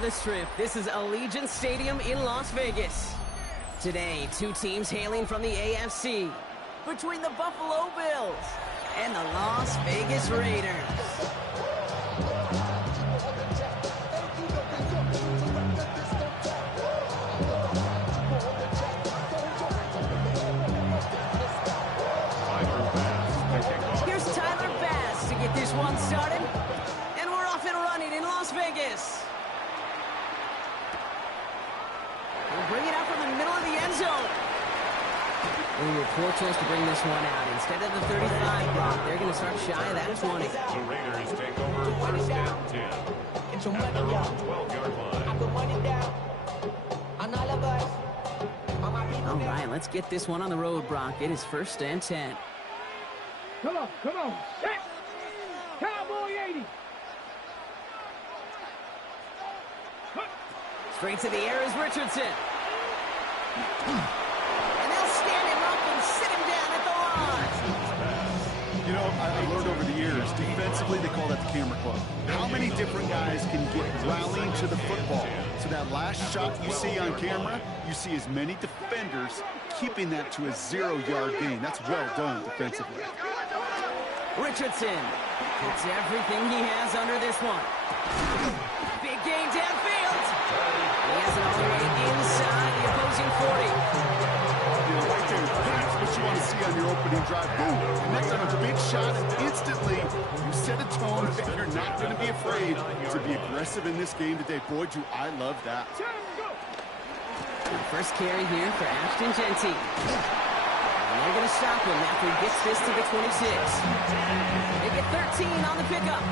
to the Strip. This is Allegiant Stadium in Las Vegas. Today, two teams hailing from the AFC. Between the Buffalo Bills and the Las Vegas Raiders. Here's Tyler Bass to get this one started. And we're off and running in Las Vegas. We'll bring it out from the middle of the end zone. Ooh, a poor choice to bring this one out. Instead of the 35 block, they're going to start shy of that 20. The Raiders take over first down 10. At their own 12-yard line. All right, let's get this one on the road, Brock. It is first and 10. Come on. Set. Cowboy 80. Straight to the air is Richardson. And they'll stand him up and sit him down at the line. You know, I learned over the years, defensively, they call that the camera club. How many different guys can get rallying to the football? So that last shot you see on camera, you see as many defenders keeping that to a 0-yard gain. That's well done defensively. Richardson puts everything he has under this one. Big gain downfield. He has it all the way inside the opposing 40. Right there, that's what you want to see on your opening drive. Boom, connect on a big shot, and instantly you set a tone that you're not going to be afraid to be aggressive in this game today. Boy, do I love that. First carry here for Ashton Genty. And they're going to stop him after he gets this to the 26. They get 13 on the pickup.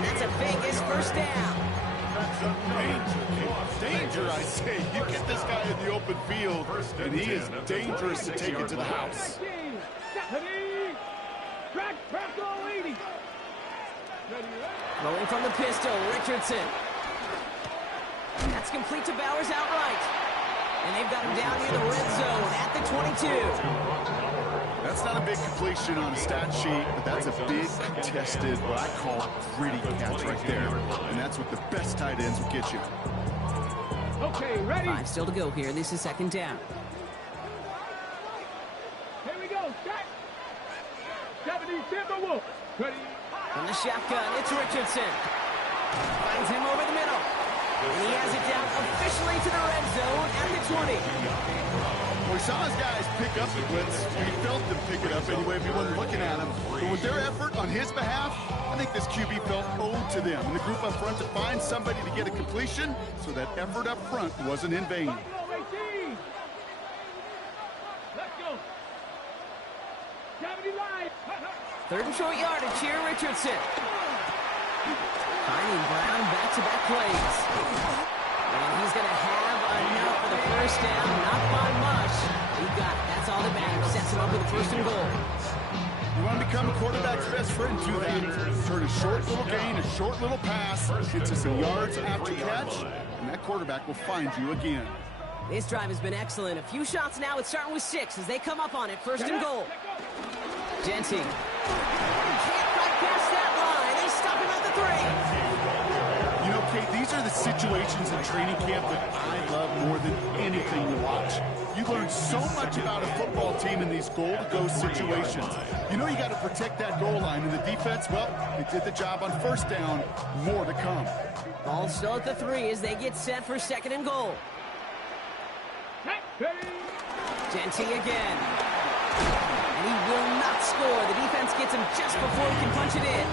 That's a Vegas first down. Danger, I say. You get this guy in the open field, and he is dangerous to take it to the house. Rolling from the pistol, Richardson. That's complete to Bowers outright. And they've got him down near the red zone at the 22. That's not a big completion on a stat sheet, but that's a big contested, what I call gritty catch right there. And that's what the best tight ends will get you. Okay, ready? 5 still to go here. This is second down. Here we go. Set. 70 Timberwolves. Ready? From the shotgun, it's Richardson. Finds him over the middle. And he has it down officially to the red zone at the 20. We saw his guys pick up the blitz. We felt them pick it up anyway if he wasn't looking at him. But with their effort on his behalf, I think this QB felt owed to them. And the group up front to find somebody to get a completion, so that effort up front wasn't in vain. Let's go. 70 line. Third and short yardage here, Richardson. Finding Brown back-to-back plays. And he's going to have enough for the first down. Not by much. He got it. That's all that matters. Sets him up with a first and goal. You want to become a quarterback's best friend, do that. Turn a short little gain, a short little pass, gets you some yards after catch, and that quarterback will find you again. This drive has been excellent. A few shots now. It's starting with 6 as they come up on it. First and goal. Genty. Can't quite pass that line. They stop him at the 3. You know, Kate, these are the situations in training camp that I love more than anything to watch. You learn so much about a football team in these goal-to-go situations. You know you got to protect that goal line, and the defense, well, they did the job on first down. More to come. Ball still at the 3 as they get set for second and goal. Genty again. And he will not score. The defense gets him just before he can punch it in.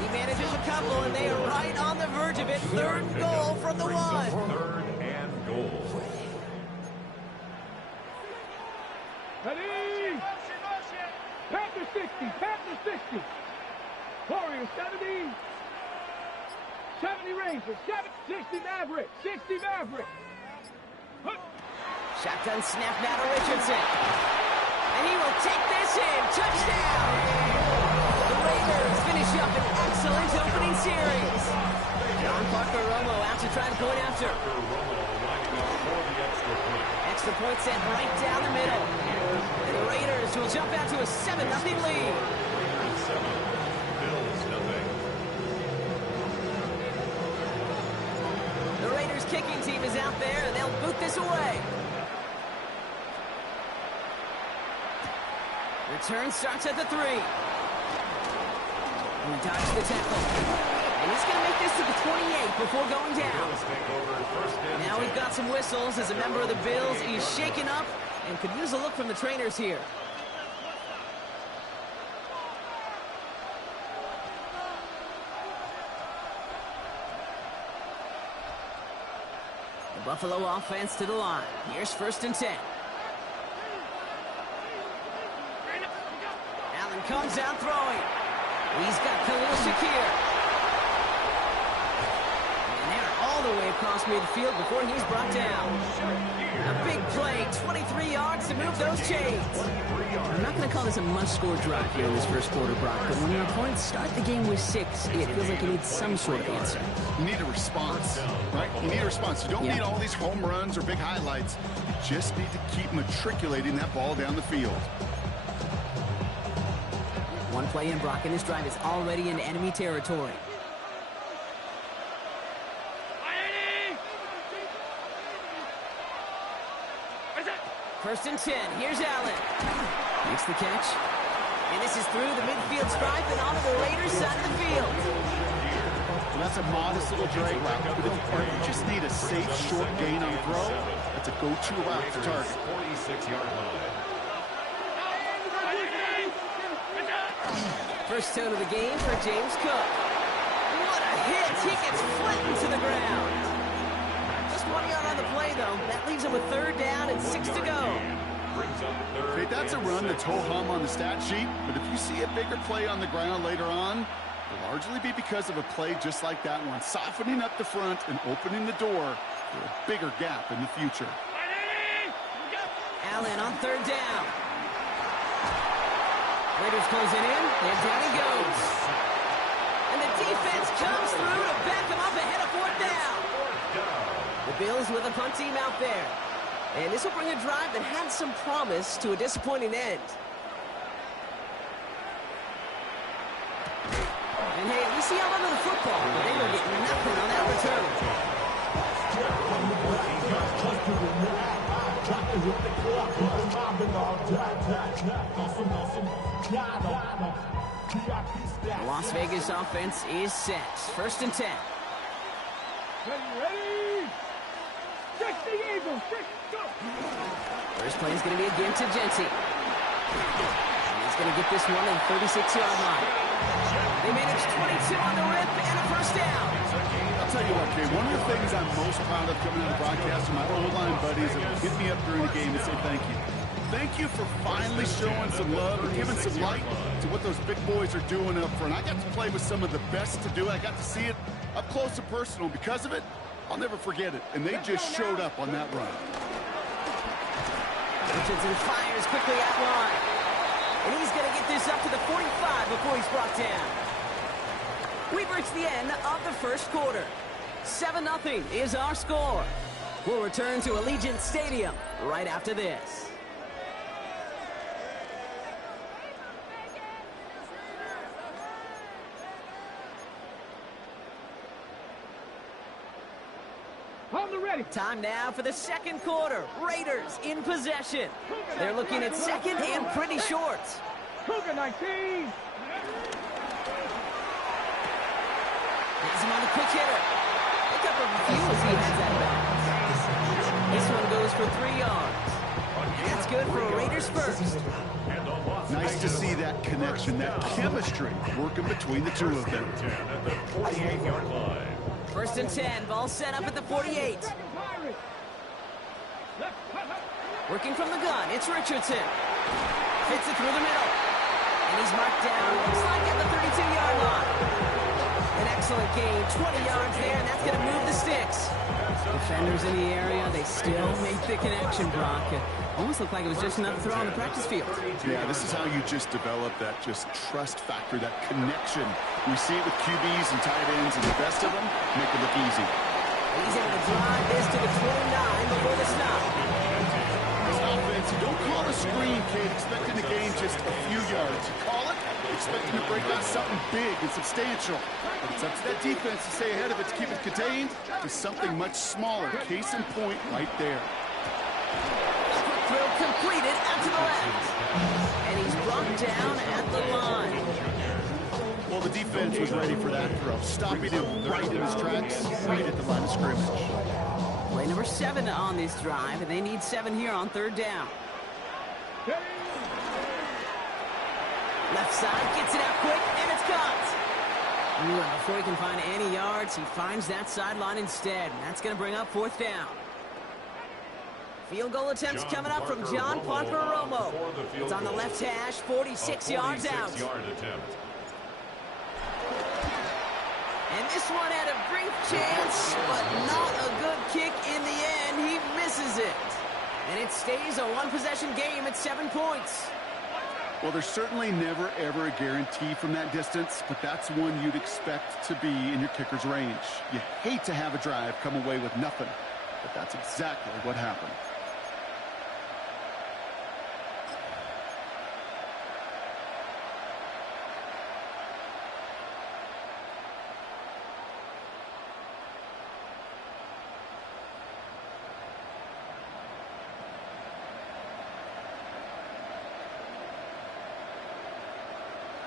He manages a couple, and they are right on the verge of it. Third and goal from the 1. Third and goal. Ready? Panther 60. Panther 60. Warriors 70. 70 Rangers. 60 Maverick. 60 Maverick. Shotgun snap now to Richardson. And he will take this in. Touchdown! The Raiders finish up an excellent opening series. John Parker Romo out to try to point after. Extra point set right down the middle. And the Raiders will jump out to a 7-0 lead. Bills, nothing. kicking team is out there, and they'll boot this away. Return starts at the 3. He dodged the tackle. And he's going to make this to the 28 before going down. Now we've got some whistles as a member of the Bills is shaken up and could use a look from the trainers here. The Buffalo offense to the line. Here's 1st and 10. Allen comes out throwing. He's got Khalil Shakir. And they're all the way across midfield before he's brought down. A big play, 23 yards to move those chains. I'm not going to call this a must-score drive here in this first quarter, Brock, but when your opponents start the game with 6, it feels like you need some sort of answer. You need a response, right? You need a response. You don't need all these home runs or big highlights. You just need to keep matriculating that ball down the field. One play in, Brock, and this drive is already in enemy territory. First and 10. Here's Allen. Makes the catch. And this is through the midfield stripe and onto the Raiders' side of the field. Well, that's a modest little drag route. But if you just need a safe, short gain on the throw, that's a go-to route to target. 46-yard line. First tone of the game for James Cook. What a hit! He gets flattened to the ground. Just 1 yard on the play, though. That leaves him with 3rd down and 6 to go. Okay, that's a run that's ho-hum on the stat sheet, but if you see a bigger play on the ground later on, it'll largely be because of a play just like that one, softening up the front and opening the door for a bigger gap in the future. Allen on 3rd down. Raiders closing in, and down he goes. And the defense comes through to back him up ahead of 4th down. The Bills with a punt team out there. And this will bring a drive that had some promise to a disappointing end. And hey, we see how under the football, but they will get nothing on that return. The Las Vegas offense is set. 1st and 10. Ready? Check the Eagles. Go. First play is going to be again to Jency. And he's going to get this one on the 36-yard line. They managed 22 on the rip and a 1st down. I'll tell you what, Kay, one of the things I'm most proud of coming out of broadcast are my O-line buddies that hit me up during the game and say thank you. Thank you for finally showing some love and giving some light to what those big boys are doing up front. I got to play with some of the best to do it. I got to see it up close and personal. Because of it, I'll never forget it. And they just showed up on that run. Richardson fires quickly out line. And he's going to get this up to the 45 before he's brought down. We've reached the end of the first quarter. 7-0 is our score. We'll return to Allegiant Stadium right after this. On the ready. Time now for the second quarter. Raiders in possession. They're looking at second and pretty short. Cougar 19. He's him on the quick hitter. Pick up a few as he heads that back. This one goes for 3 yards. And that's good for a Raiders first. Nice to see that connection, that chemistry working between the two of them. At the 48-yard line. 1st and 10. Ball set up at the 48. Working from the gun. It's Richardson. Fits it through the middle. And he's marked down. Looks like at the 32-yard line. An excellent gain. 20 yards there, and that's going to move the sticks. Defenders in the area, they still make the connection, Brock. It almost looked like it was just another throw on the practice field. Yeah, this is how you just develop that just trust factor, that connection. We see it with QBs and tight ends, and the best of them make it look easy. He's able to drive this to the 29 before the stop. This offense, you don't call a screen, kid, expecting to gain just a few yards. You call it expecting to break out something big and substantial. But it's up to that defense to stay ahead of it, to keep it contained, to something much smaller. Case in point right there. Throw completed out to the left. And he's brought down at the line. Well, the defense was ready for that throw, stopping him right in his tracks, right at the line of scrimmage. Play number 7 on this drive, and they need 7 here on 3rd down. Left side, gets it out quick, and it's caught. Ooh, and before he can find any yards, he finds that sideline instead, and that's going to bring up 4th down. Field goal attempts coming up from John Parker Romo. It's on the left hash, 46 yards out. And this one had a brief chance, but not a good kick in the end. He misses it. And it stays a one-possession game at 7 points. Well, there's certainly never, ever a guarantee from that distance, but that's one you'd expect to be in your kicker's range. You hate to have a drive come away with nothing, but that's exactly what happened.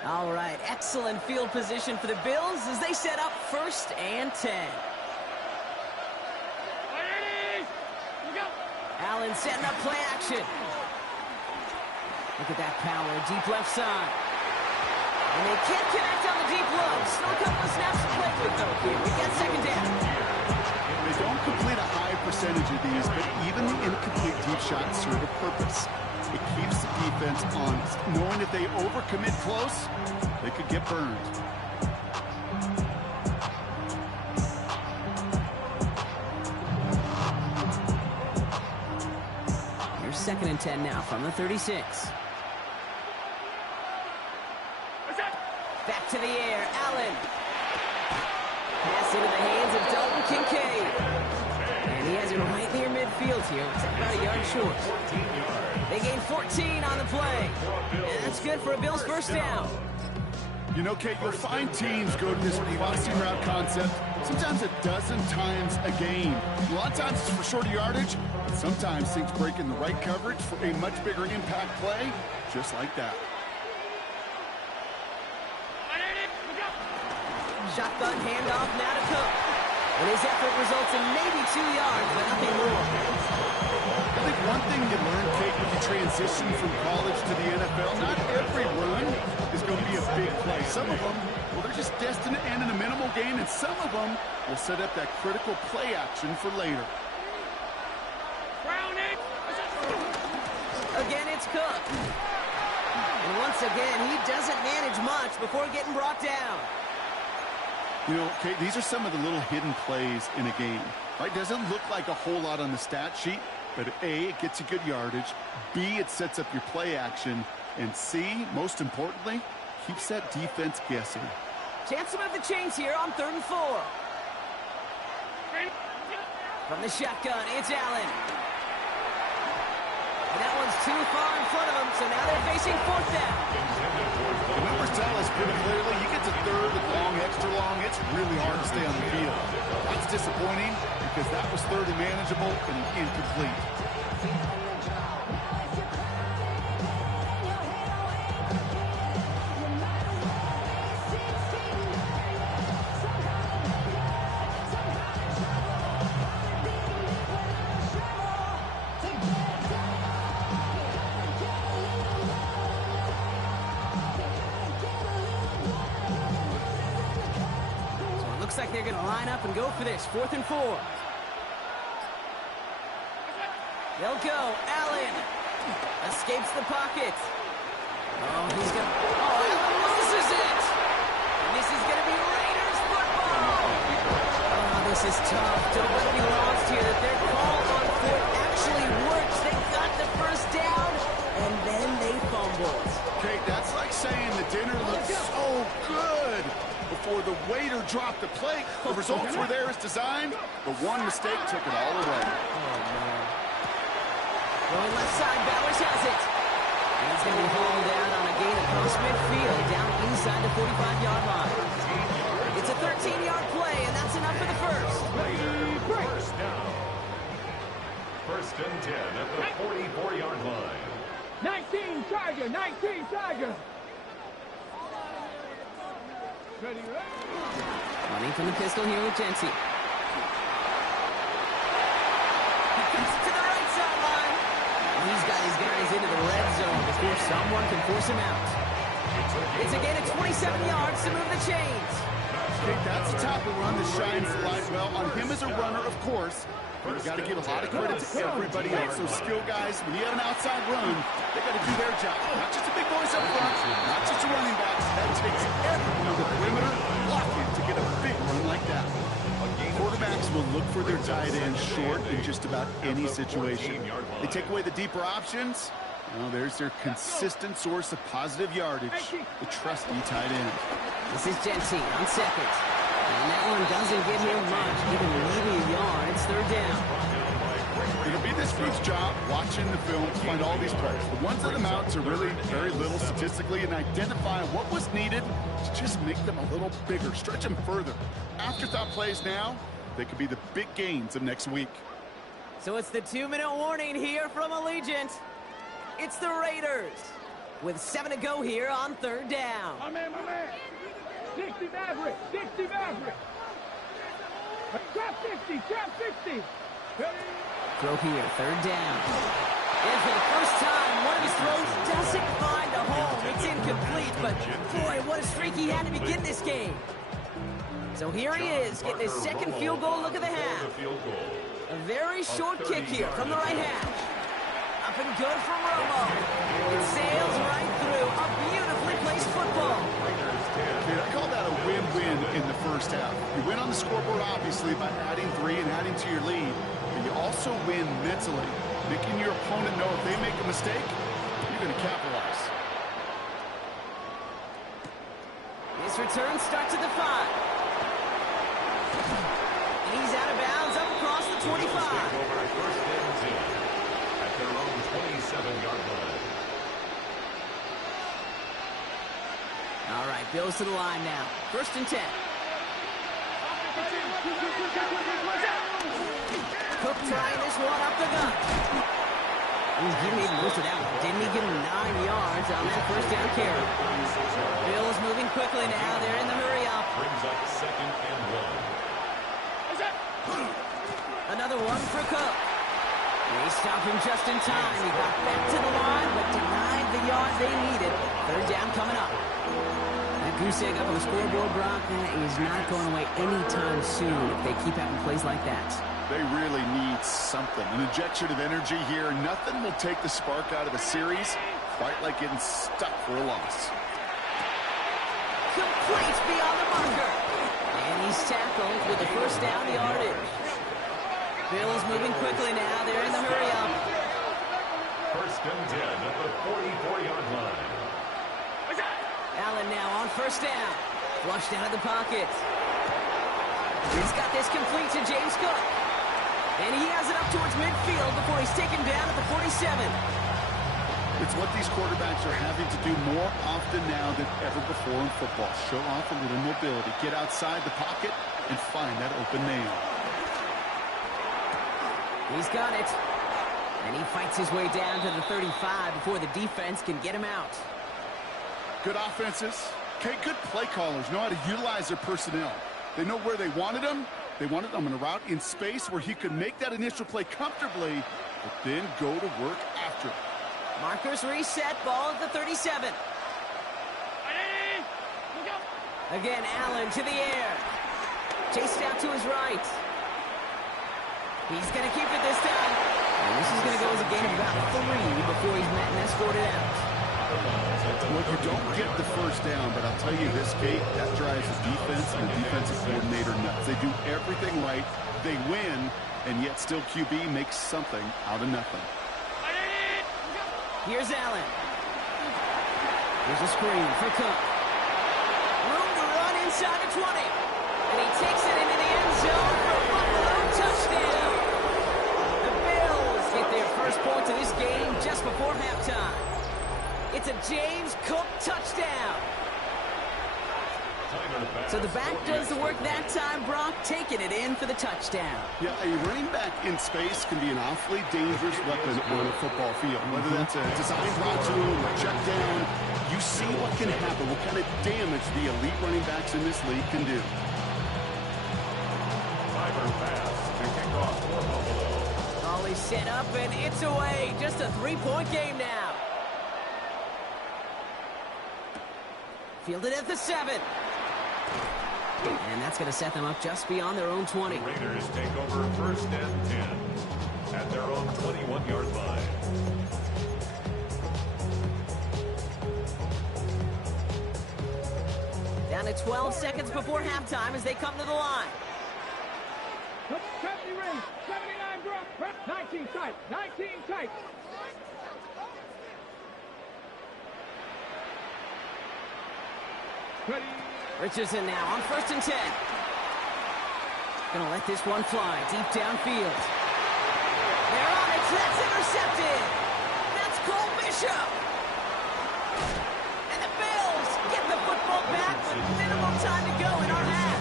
All right, excellent field position for the Bills as they set up 1st and 10. Allen setting up play action. Look at that power, deep left side. And they can't connect on the deep look. Still a couple of snaps to play with, though, here. We got 2nd down. They don't complete a high percentage of these, but even the incomplete deep shots serve a purpose. It keeps the defense honest, knowing if they overcommit close, they could get burned. Here's 2nd and 10 now from the 36. Back to the air, Allen. Pass into the hands of Dalton Kincaid. And he has it right near midfield here. It's about a yard short. They gain 14 on the play. And that's good for a Bills 1st down. You know, Kate, you'll find teams go to this crossing route concept sometimes a dozen times a game. A lot of times it's for shorter yardage, but sometimes things break in the right coverage for a much bigger impact play, just like that. Shotgun handoff now to Cook. And his effort results in maybe 2 yards, but nothing more. I think one thing you learn, Kate, when you transition from college to the NFL, not every run is going to be a big play. Some of them, well, they're just destined to end in a minimal gain, and some of them will set up that critical play action for later. Again, it's Cook. And once again, he doesn't manage much before getting brought down. You know, Kate, these are some of the little hidden plays in a game. Right? Doesn't look like a whole lot on the stat sheet, but A, it gets you good yardage. B, it sets up your play action. And C, most importantly, keeps that defense guessing. Chance to move the chains here on 3rd and 4. From the shotgun, it's Allen. And that one's too far in front of him, so now they're facing 4th down. The numbers tell us pretty clearly, you get to 3rd with long, extra long, it's really hard to stay on the field. That's disappointing because that was 3rd and manageable and incomplete. Looks like they're going to line up and go for this. 4th and 4. They'll go. Allen escapes the pocket. Oh, he's going to... Oh, Allen loses it. And this is going to be Raiders football. Oh, this is tough. Don't let it be lost here that their call on 4th actually works. They got the 1st down, and then they fumbled. Okay, that's like saying the dinner looks so good before the waiter dropped the plate. The results were there as designed, but one mistake took it all away. Oh, man. Going left side, Bowers has it. And he's going to be hauled down on a gain across midfield, down inside the 45-yard line. It's a 13-yard play, and that's enough for the first. First down. First and 10 at the 44-yard line. 19 Tiger, 19 Tiger. Ready, ready. Running from the pistol here with Jency. He cuts it to the right sideline. And he's got his guys into the red zone before someone can force him out. It's a gain of 27 yards to move the chains. Okay, that's a type of run that shines the light well on him as a runner, of course. But you got to give a lot of credit to everybody else. Those skill guys, when you have an outside run, they got to do their job. Not just the big boys up front, not just the running backs. That takes everyone on the perimeter blocking to get a big run like that. Quarterbacks will look for their tight end short in just about any situation. They take away the deeper options. Well, there's their consistent source of positive yardage, the trusty tight end. This is Jency on second. And that one doesn't give him much, even maybe a yard. It's third down. It'll be this group's job watching the film to find all these players. The ones that amount to really very little statistically and identify what was needed to just make them a little bigger, stretch them further. Afterthought plays now, they could be the big gains of next week. So it's the 2-minute warning here from Allegiant. It's the Raiders with 7 to go here on third down. My man, my man. 60 Maverick, 60 Maverick. Trap 60, trap 60. Throw here, third down. And for the first time, one of his throws doesn't find a home. It's incomplete, but boy, what a streak he had to begin this game. So here he is, getting his second field goal look of the half. A very short kick here from the right hash. Up and good from Romo. It sails right through a beautifully placed football. Dude, I call that a win-win in the first half. You win on the scoreboard, obviously, by adding 3 and adding to your lead. But you also win mentally, making your opponent know if they make a mistake, you're going to capitalize. This return starts at the 5. And he's out of bounds up across the 25. First and 10 at their own 27-yard line. All right, Bills to the line now. First and 10. Cook trying this one up the gut. Ooh, he made most of that one. Didn't he get him 9 yards on that first down carry? Bills moving quickly now. They're in the hurry up. Brings up second and 1. Another one for Cook. They stopped him just in time. He got back to the line, but denied the yard they needed. Third down coming up. That goose egg up on the scoreboard, Brock, that is not going away anytime soon if they keep having plays like that. They really need something. An injection of energy here. Nothing will take the spark out of a series quite like getting stuck for a loss. Complete beyond the marker. And he's tackled with the first down yardage. Bills moving quickly now. They're in the hurry up. First and 10 at the 44-yard line. Allen now on first down. Flushed out of the pocket. He's got this complete to James Cook. And he has it up towards midfield before he's taken down at the 47. It's what these quarterbacks are having to do more often now than ever before in football. Show off a little mobility. Get outside the pocket and find that open man. He's got it. And he fights his way down to the 35 before the defense can get him out. Good offenses. Okay, good play callers know how to utilize their personnel. They know where they wanted him. They wanted him in a route in space where he could make that initial play comfortably, but then go to work after it. Markers reset, ball at the 37. Again, Allen to the air. Chased out to his right. He's going to keep it this time. And this is going to go as a gain of about 3 before he's met and escorted out. Well, you don't get the first down, but I'll tell you this, Kate, that drives the defense and the defensive coordinator nuts. They do everything right. They win, and yet still QB makes something out of nothing. Here's Allen. Here's a screen for Cook. Room to run inside the 20. And he takes it into the end zone for a Buffalo touchdown. The Bills get their first points of this game just before halftime. It's a James Cook touchdown. So the back does the work that time, Brock, taking it in for the touchdown. Yeah, a running back in space can be an awfully dangerous weapon on a football field. Whether that's a design route to him or check down, you see what can happen, what kind of damage the elite running backs in this league can do. Timer pass to kick off for Buffalo. Volley set up, and it's away. Just a 3-point game now. Fielded at the 7. And that's going to set them up just beyond their own 20. The Raiders take over 1st and 10 at their own 21-yard line. Down to 12 seconds before halftime as they come to the line. 70 ring, 79 drop, 19 tight, 19 tight. Ready. Richardson now on 1st and 10. Gonna let this one fly deep downfield. They're on it. That's intercepted. That's Cole Bishop. And the Bills get the football back with minimal time to go in our half.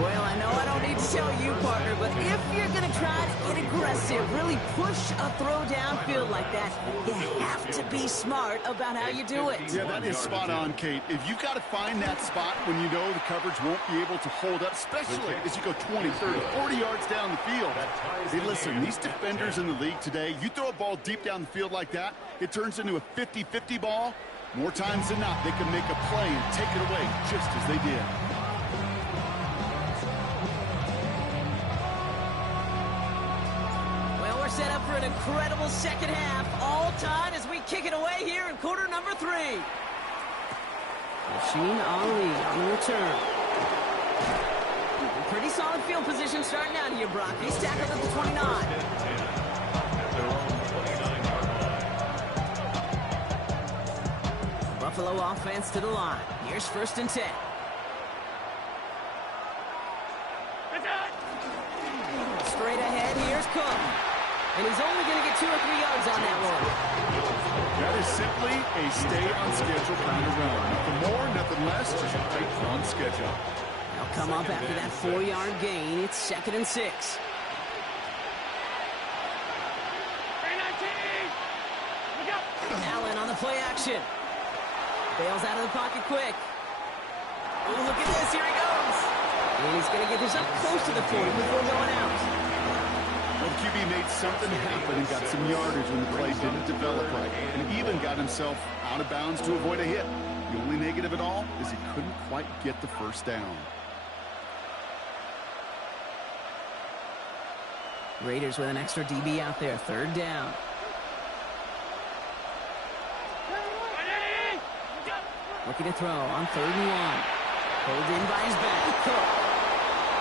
Well, I know I don't need to tell you, partner, but if you're going to try to get aggressive, really push a throw downfield like that, you have to be smart about how you do it. Yeah, that is spot on, Kate. If you've got to find that spot when you know the coverage won't be able to hold up, especially as you go 20, 30, 40 yards down the field. Hey, listen, these defenders in the league today, you throw a ball deep down the field like that, it turns into a 50-50 ball. More times than not, they can make a play and take it away just as they did. Set up for an incredible second half, all tied as we kick it away here in quarter number 3. Machine Ali on the return. Pretty solid field position starting out here, Brock. He's tackled at the 29. Buffalo offense to the line. Here's 1st and 10. Straight ahead, here's Cook. And he's only going to get 2 or 3 yards on that one. That is simply a stay-on-schedule kind of run. Nothing more, nothing less, just right on schedule. They'll come up after that 4-yard gain. It's 2nd and 6. Allen on the play action. Bails out of the pocket quick. Oh, look at this. Here he goes. And he's going to get this up close to the 40 before going out. Well, the QB made something happen and got some yardage when the play didn't develop right, and even got himself out of bounds to avoid a hit. The only negative at all is he couldn't quite get the first down. Raiders with an extra DB out there, 3rd down. Looking to throw on 3rd and 1. Pulled in by his back. Cook.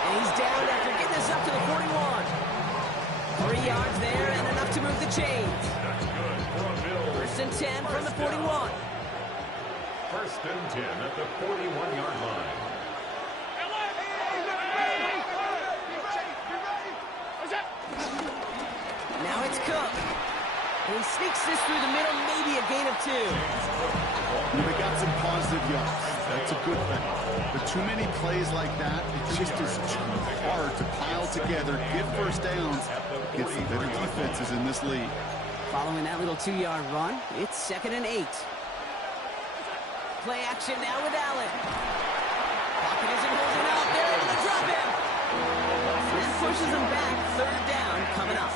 And he's down after getting this up to the 41. 3 yards there and enough to move the chains. 1st and 10 from the 41. 1st and 10 at the 41-yard line. Now it's Cook. And he sneaks this through the middle, maybe a gain of 2. They got some positive yards. That's a good thing. But too many plays like that, it just is too hard to pile together, get first downs, get some better defenses in this league. Following that little 2-yard run, it's 2nd and 8. Play action now with Allen. Pocket isn't holding up. They're able to drop him. And that pushes him back. 3rd down coming up.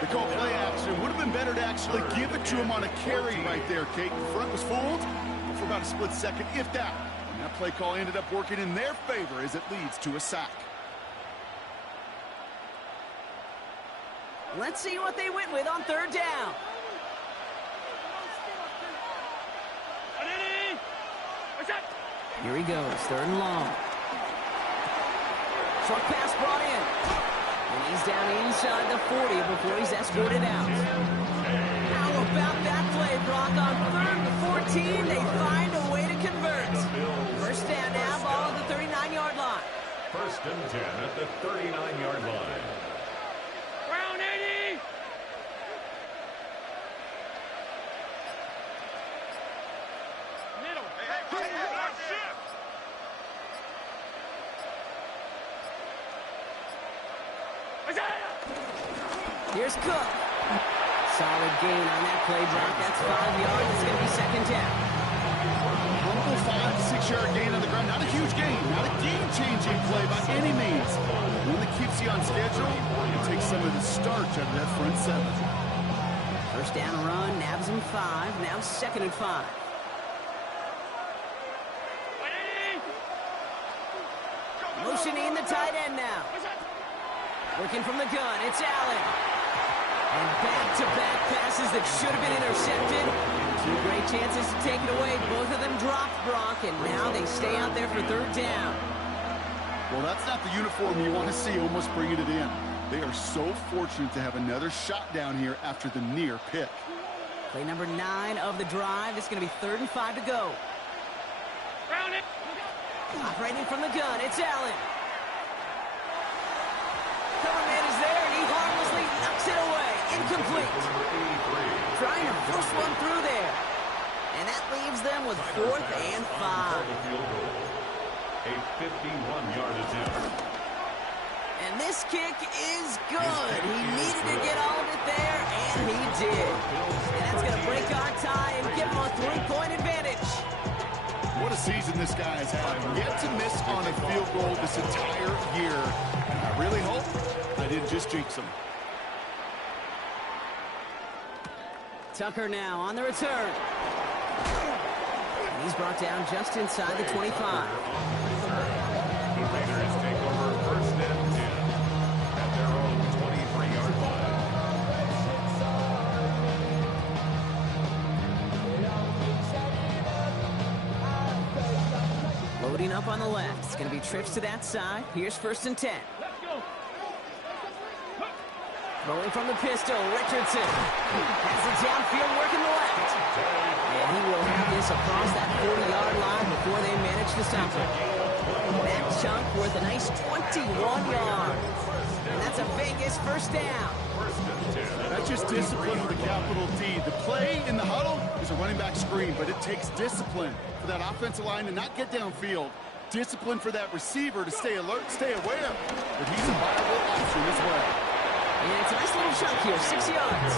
They call play action. Would have been better to actually give it to him on a carry right there, Kate. The front was fooled for about a split second, if that. And that play call ended up working in their favor as it leads to a sack. Let's see what they went with on 3rd down. Here he goes, 3rd and long. Short pass brought in. And he's down inside the 40 before he's escorted out. How about that play, Brock? On 3rd and 14, they find a way to convert. 1st down now, ball at the 39-yard line. 1st and 10 at the 39-yard line. Round 80. Middle. Here's Cook. Solid gain on that play, Brock. That's 5 yards. It's going to be second down. Humble 5 to 6 yard gain on the ground. Not a huge gain, not a game-changing play by any means. One that keeps you on schedule and takes some of the starch out of that front seven. First down run, nabs him 5. Now second and 5. Motioning the tight end now. Working from the gun, it's Allen. And back-to-back passes that should have been intercepted. 2 great chances to take it away. Both of them dropped, Brock, and now they stay out there for third down. Well, that's not the uniform you want to see almost bringing it in. They are so fortunate to have another shot down here after the near pick. Play number 9 of the drive. It's going to be 3rd and 5 to go. Operating from the gun, it's Allen. Cover man is there, and he harmlessly knocks it away. Incomplete. Trying to push one through there. And that leaves them with 4th and 5. A 51-yard attempt. And this kick is good. He needed to get all of it there, and he did. And that's going to break our tie and give him a 3-point advantage. What a season this guy has had. Yet to miss on a field goal this entire year. And I really hope I didn't just jinx him. Tucker now on the return. And he's brought down just inside the 25. The Raiders take over first and 10 at their own 23-yard line. Loading up on the left. It's going to be trips to that side. Here's 1st and 10. Rolling from the pistol, Richardson has it downfield, working the left. And he will have this across that 40-yard line before they manage to stop him. That chunk worth a nice 21 yards. And that's a Vegas first down. That's just discipline with a capital D. The play in the huddle is a running back screen, but it takes discipline for that offensive line to not get downfield. Discipline for that receiver to stay alert, stay aware that he's a viable option as well. And it's a nice little chunk here, 6 yards.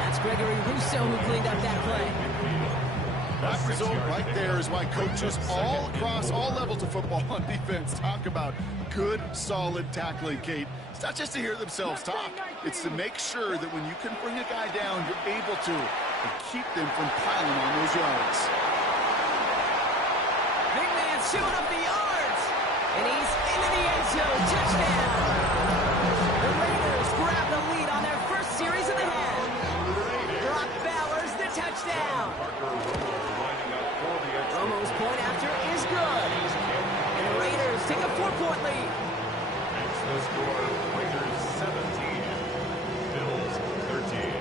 That's Gregory Rousseau who cleaned up that play. That result right there is why coaches all across all levels of football on defense talk about good, solid tackling, Kate. It's not just to hear themselves talk. It's to make sure that when you can bring a guy down, you're able to and keep them from piling on those yards. Big man shooting up the yards. And he's into the end zone. Touchdown. The Raiders grab the lead on their first series of the half. Brock Bowers, the touchdown. Romo's point after is good. And the Raiders take a 4-point lead. It's the score, Raiders 17, Bills 13.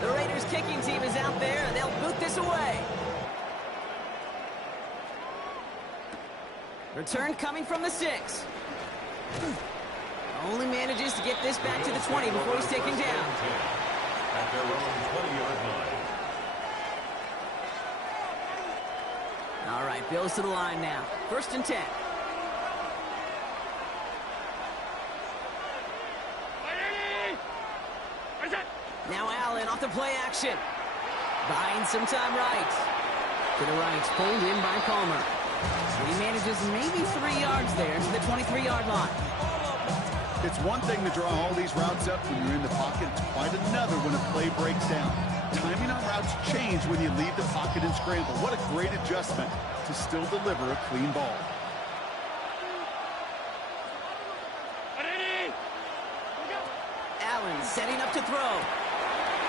The Raiders kicking team is out there, and they'll boot this away. Return coming from the 6. Only manages to get this back to the 20 before he's taken down. At their own 20-yard line. All right, Bills to the line now. 1st and 10. Now Allen off the play action. Buying some time right. To the right, pulled in by Palmer. He manages maybe 3 yards there to the 23-yard line. It's one thing to draw all these routes up when you're in the pocket. It's quite another when a play breaks down. Timing on routes change when you leave the pocket and scramble. What a great adjustment to still deliver a clean ball. Allen setting up to throw.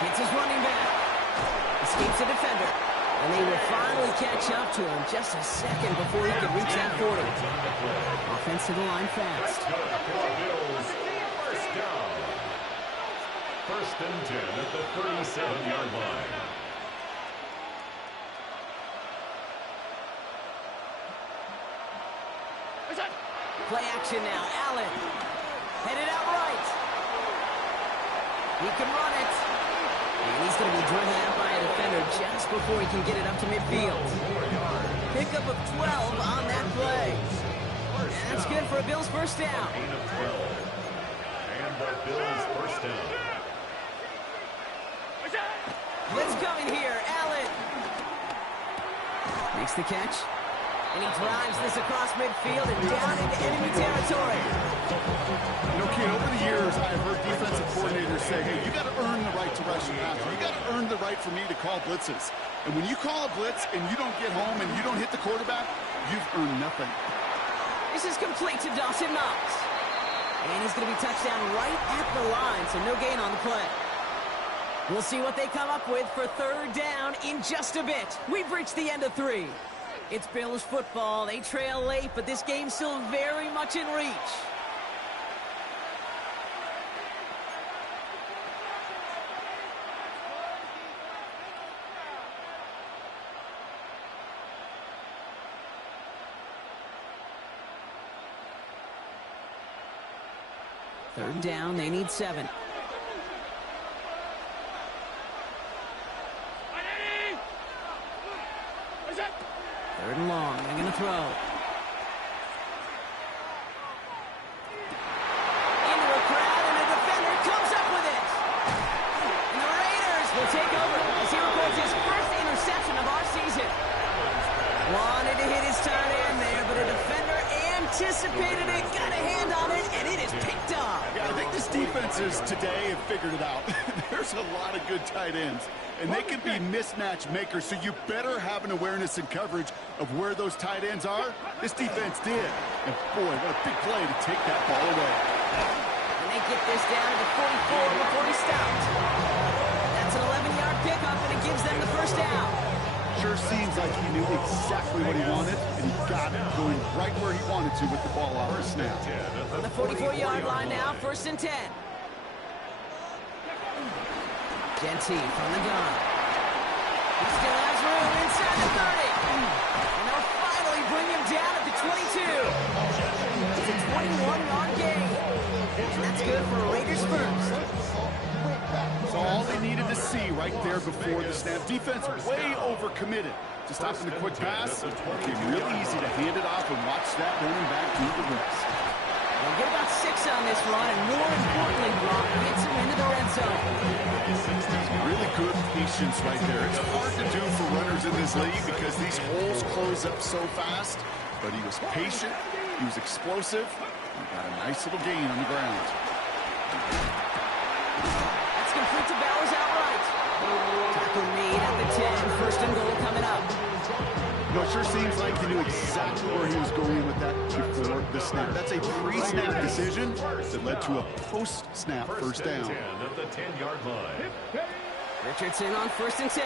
Hits his running back. Escapes the defender. And they will finally catch up to him just a second before he can reach that 40. Offense to the line fast. First down. 1st and 10 at the 37-yard line. Play action now. Allen. Headed out right. He can run it. And he's going to be driven out by a defender just before he can get it up to midfield. Pickup of 12 on that play. And that's good for a Bills first down. And the Bills first down. Blitz coming here. Allen makes the catch. And he drives this across midfield and down into enemy territory. You know, Kate, over the years, I've heard defensive coordinators say, hey, you got to earn the right to rush the passer. You got to earn the right for me to call blitzes. And when you call a blitz and you don't get home and you don't hit the quarterback, you've earned nothing. This is complete to Dawson Knox. And he's going to be touchdown right at the line, so no gain on the play. We'll see what they come up with for third down in just a bit. We've reached the end of 3. It's Bills football. They trail late, but this game's still very much in reach. Third down, they need 7. Third and long, they're going to throw. Into a crowd, and a defender comes up with it. And the Raiders will take over as he records his first interception of our season. Wanted to hit his tight end there, but a defender anticipated it, got a hand on it, and it is picked up. Yeah, I think this defenses today have figured it out. There's a lot of good tight ends, and they can be mismatch makers, so you better have an awareness and coverage of where those tight ends are. This defense did. And boy, what a big play to take that ball away. And they get this down to the 44 before he stopped. That's an 11-yard pickup, and it gives them the first down. Sure seems like he knew exactly what he wanted, and he got it going right where he wanted to with the ball off the snap. On the 44-yard line now, 1st and 10. Genty from the gun. He still has room inside the 30. And they'll finally bring him down at the 22. It's a 21-yard gain. And that's good for Raiders first. So all they needed to see right there before the snap. Defense way overcommitted to stopping the quick pass. It became really easy to hand it off and watch that running back do the rest. They'll get about 6 on this run, and more importantly, Brock gets him into the red zone. Really good patience right there. It's hard to do for runners in this league because these holes close up so fast. But he was patient, he was explosive, and got a nice little gain on the ground. That's complete to Bowers outright. Tackle made at the 10. 1st and goal coming up. You know, it sure seems like he knew exactly where he was going with that before the snap. That's a pre-snap decision that led to a post-snap first down. At the 10-yard line. Richardson on 1st and 10.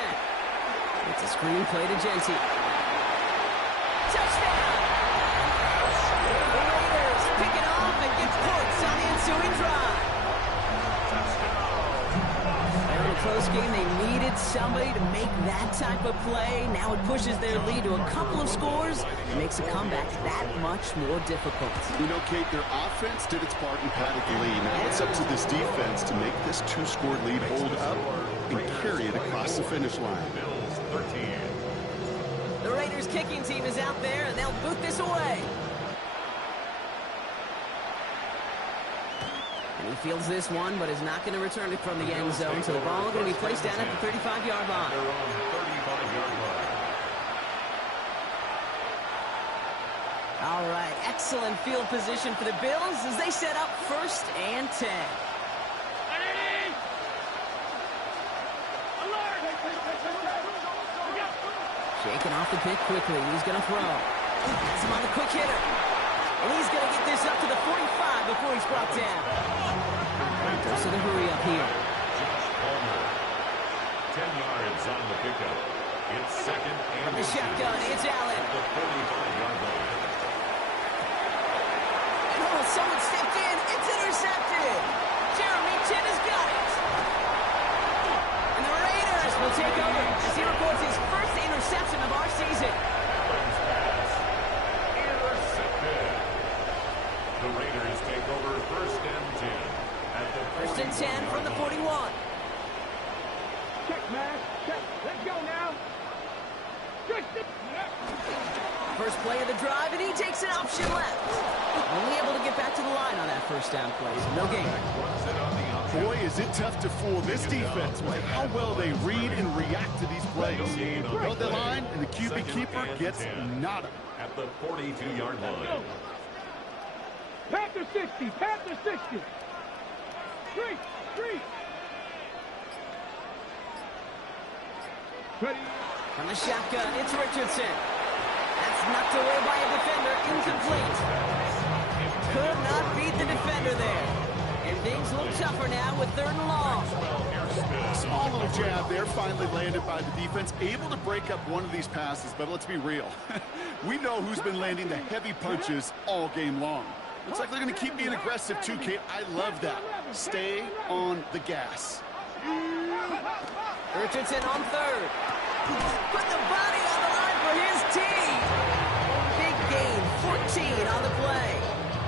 It's a screen play to Genty. Touchdown! The Raiders pick it off and get points on the ensuing drive. They're in a close game. They needed somebody to make that type of play. Now it pushes their lead to a couple of scores and makes a comeback that much more difficult. You know, Kate, their offense did its part and padded the lead. Now it's up to this defense to make this 2-score lead hold up and carry it across the finish line. Bills 13. The Raiders kicking team is out there, and they'll boot this away. And he fields this one, but is not going to return it from the end zone. So the ball is going to be placed down at the 35-yard line. They're on the 35-yard line. All right, excellent field position for the Bills as they set up 1st and 10. Shaking off the pick quickly. He's going to throw. That's him on the quick hitter. And he's going to get this up to the 45 before he's brought down. Goes to the hurry up here. 10 yards on the pickup. It's 2nd and From the shotgun, it's Allen. at the 35-yard line. Oh, someone stepped in. It's intercepted. Jeremy Chin has got it. And the Raiders will take over as he records his first interception of our season. Intercepted. The Raiders take over 1st and 10 at the 1st and 10 from the 41. Check, man. Check. Let's go now. Good. First play of the drive, and he takes an option left. Only able to get back to the line on that first down play, so no gain. Boy, is it tough to fool this defense with how well they read and react to these plays. Build the line, and the QB keeper gets nada. At the 42-yard line. Panther 60, Panther 60. Street. Ready. From the shotgun, it's Richardson. That's knocked away by a defender, incomplete. Could not beat the defender there. And things look tougher now with 3rd and long. Small little jab there, finally landed by the defense. Able to break up one of these passes, but let's be real. We know who's been landing the heavy punches all game long. Looks like they're going to keep being aggressive too, Kate. I love that. Stay on the gas. Richardson on 3rd. Put the body on the line for his team. Big gain, 14 on the play.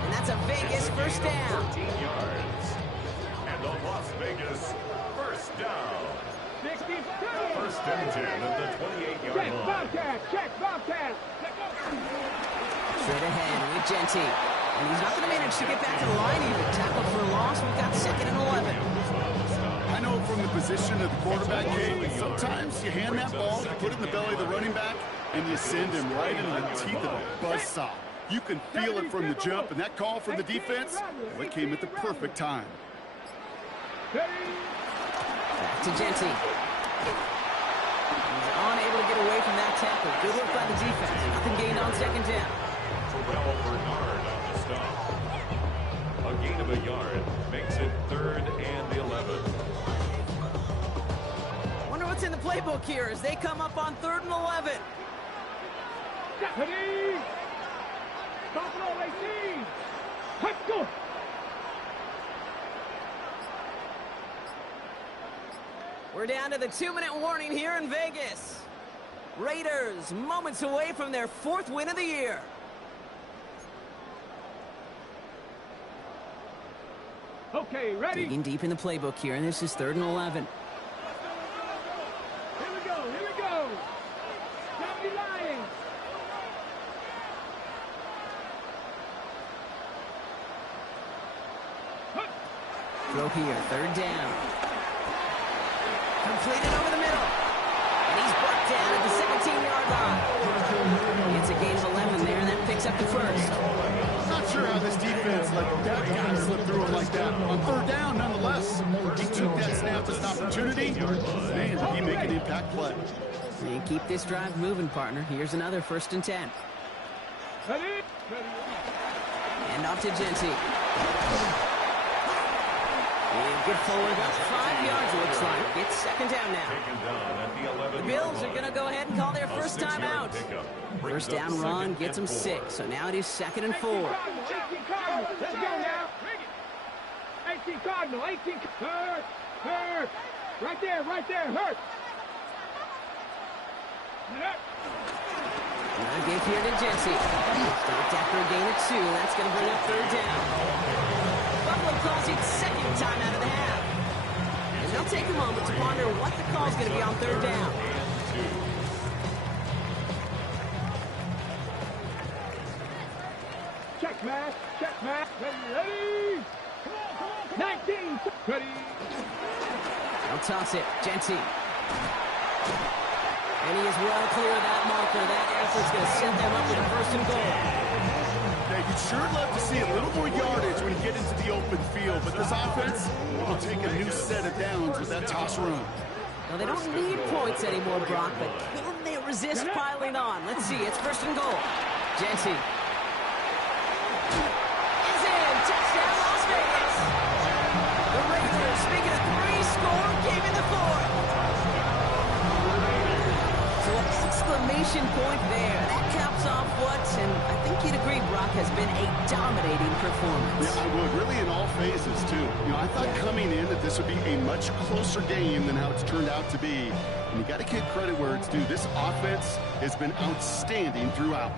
And that's a Vegas first down. 14 yards. And the Las Vegas first down. 60. First and 10 at the 28-yard Check, line. Bobcat. Check, Bobcat. Straight ahead with Genty. And he's not going to manage to get back to the line even. Tackled for a loss. We've got 2nd and 11. I know from the position of the quarterback, Kate, sometimes you hand that ball, you put it in the belly of the running back, and you send him right into the teeth of a buzzsaw. You can feel it from the jump, and that call from the defense, well, it came at the perfect time. Back to Genty. He's unable to get away from that tackle. Good work by the defense. Nothing gained on 2nd down. Terrell Bernard on the stop. A gain of a yard makes it 3rd and 11. Wonder what's in the playbook here as they come up on 3rd and 11. Ready. Buffalo 18. Let's go. We're down to the 2-minute warning here in Vegas. Raiders moments away from their 4th win of the year. Okay, ready. Digging deep in the playbook here, and this is 3rd and 11. Here we go. Don't be lying. Throw here, 3rd down. Completed over the middle. And he's brought down at the 17-yard line. It's a gain of 11 there, and that picks up the 1st. Not sure how this defense let that guy slip through it like that. On 3rd down, nonetheless, he took that snap as an opportunity. Man, did he make an impact play. And keep this drive moving, partner. Here's another 1st and 10. Ready. And off to Genty. And good forward, about 5 yards, looks like. It's 2nd down now. Taken down at the 11. The Bills are going to go ahead and call their first time out. First down run gets them 6, so now it is 2nd and 4. 18 Cardinal. Let's go now. 18 Cardinal. 18. Hurt. Right there. Hurt. Now give here to Genty. Stopped after a gain of 2. That's going to bring up 3rd down. Buffalo calls it 2nd time out of the half. And they'll take a moment to ponder what the call is going to be on 3rd down. Check, Matt. Ready. Come on. 19. Ready. They'll toss it. Genty. And he is well clear of that marker. That effort's going to set them up with a 1st and goal. Now, you'd sure love to see a little more yardage when you get into the open field, but this offense will take a new set of downs with that toss run. Now, they don't need points anymore, Brock, but can they resist piling on? Let's see. It's 1st and goal. Genty. Is in. Touchdown, Las Vegas. The Raiders making a 3-score game in the 4th. So an exclamation point there. That caps off what, and I think you'd agree, Brock, has been a dominating performance. Yeah, I would. Really in all phases, too. You know, I thought coming in that this would be a much closer game than how it's turned out to be. And you got to give credit where it's due. This offense has been outstanding throughout.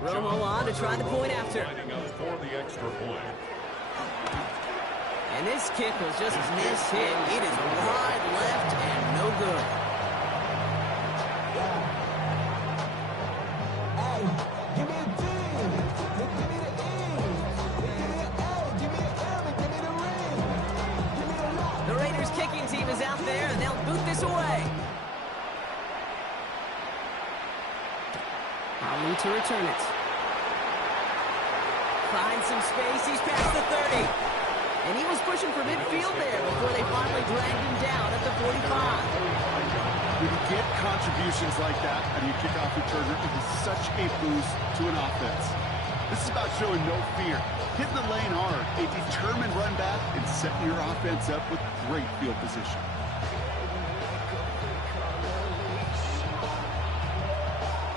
Romo on to try the point after. Lining up for the extra point. And this kick was just mishit. It is wide left and no good. out there, and they'll boot this away. Allen to return it. Finds some space. He's past the 30. And he was pushing for midfield there before they finally dragged him down at the 45. When you get contributions like that and you kick off returner, it is such a boost to an offense. This is about showing no fear, hitting the lane hard, a determined run back, and setting your offense up with great field position.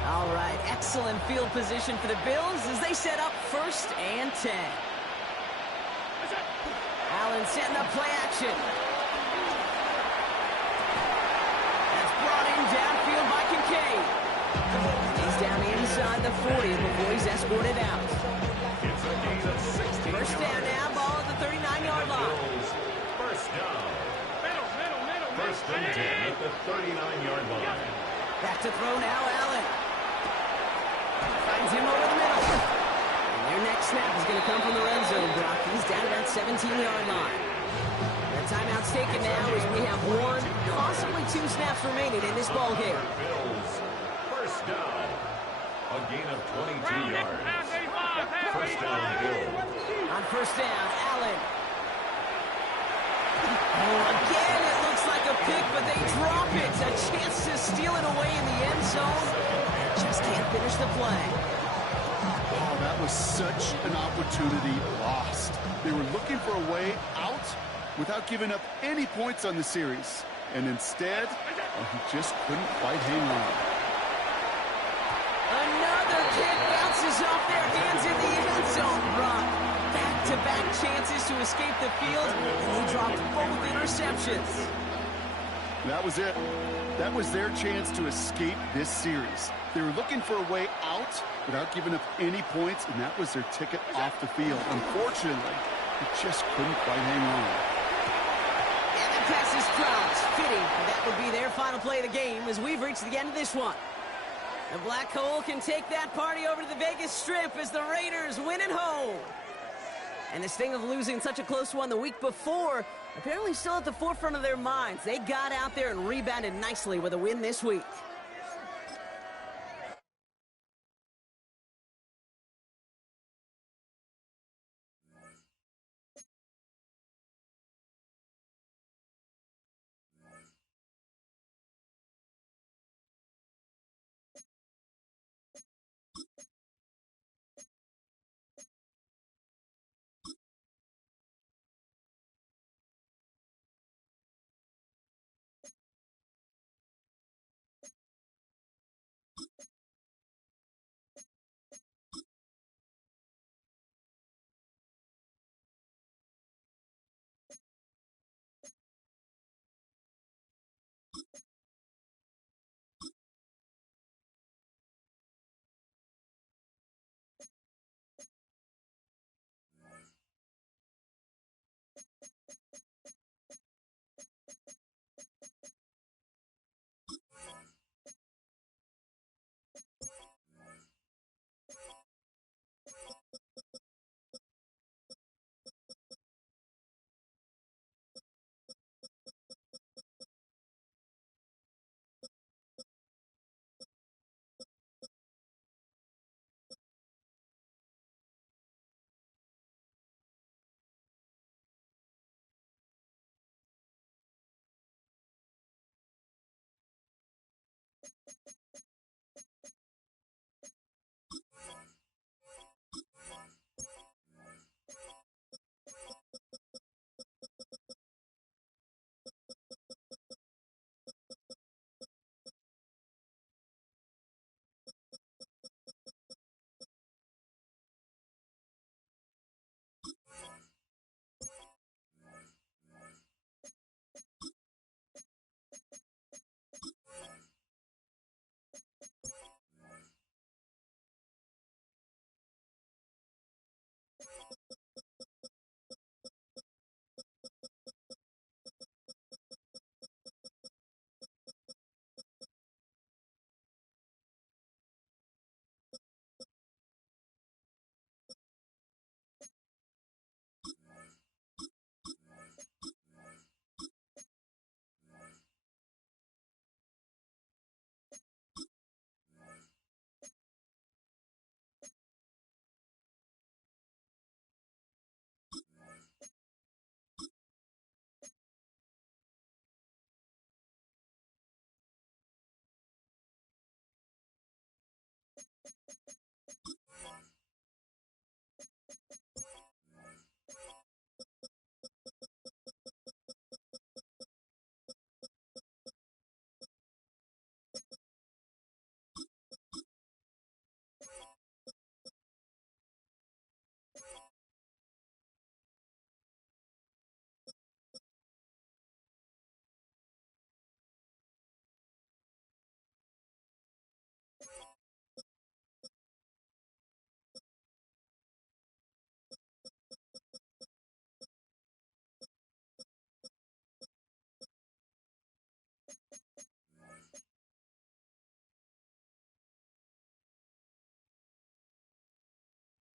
All right, excellent field position for the Bills as they set up 1st and 10. Allen setting up play action. That's brought in downfield by Kincaid. He's down inside the 40 before he's escorted out. It's a gain of 16 First down now, ball at the 39-yard line. First down. Middle. First and 10 at the 39-yard line. Back to throw now, Allen. Finds him over the middle. And their next snap is going to come from the red zone, Brock. He's down at that 17-yard line. The timeout's taken now as we have 1, possibly 2 snaps remaining in this ball game. Bills. First down. A gain of 22 yards. First down, Bills. On first down, Allen. Oh, again, it looks like a pick, but they drop it. A chance to steal it away in the end zone. Just can't finish the play. Oh, that was such an opportunity lost. They were looking for a way out without giving up any points on the series. And instead, he just couldn't quite hang on. Another kick bounces off their hands in the end zone, Brock. Back-to-back chances to escape the field, and they dropped both interceptions. That was it. That was their chance to escape this series. They were looking for a way out without giving up any points, and that was their ticket off the field. Unfortunately, they just couldn't quite hang on. And the pass is dropped. Fitting. That would be their final play of the game as we've reached the end of this one. The Black Hole can take that party over to the Vegas Strip as the Raiders win at home. And the sting of losing such a close one the week before, apparently still at the forefront of their minds. They got out there and rebounded nicely with a win this week.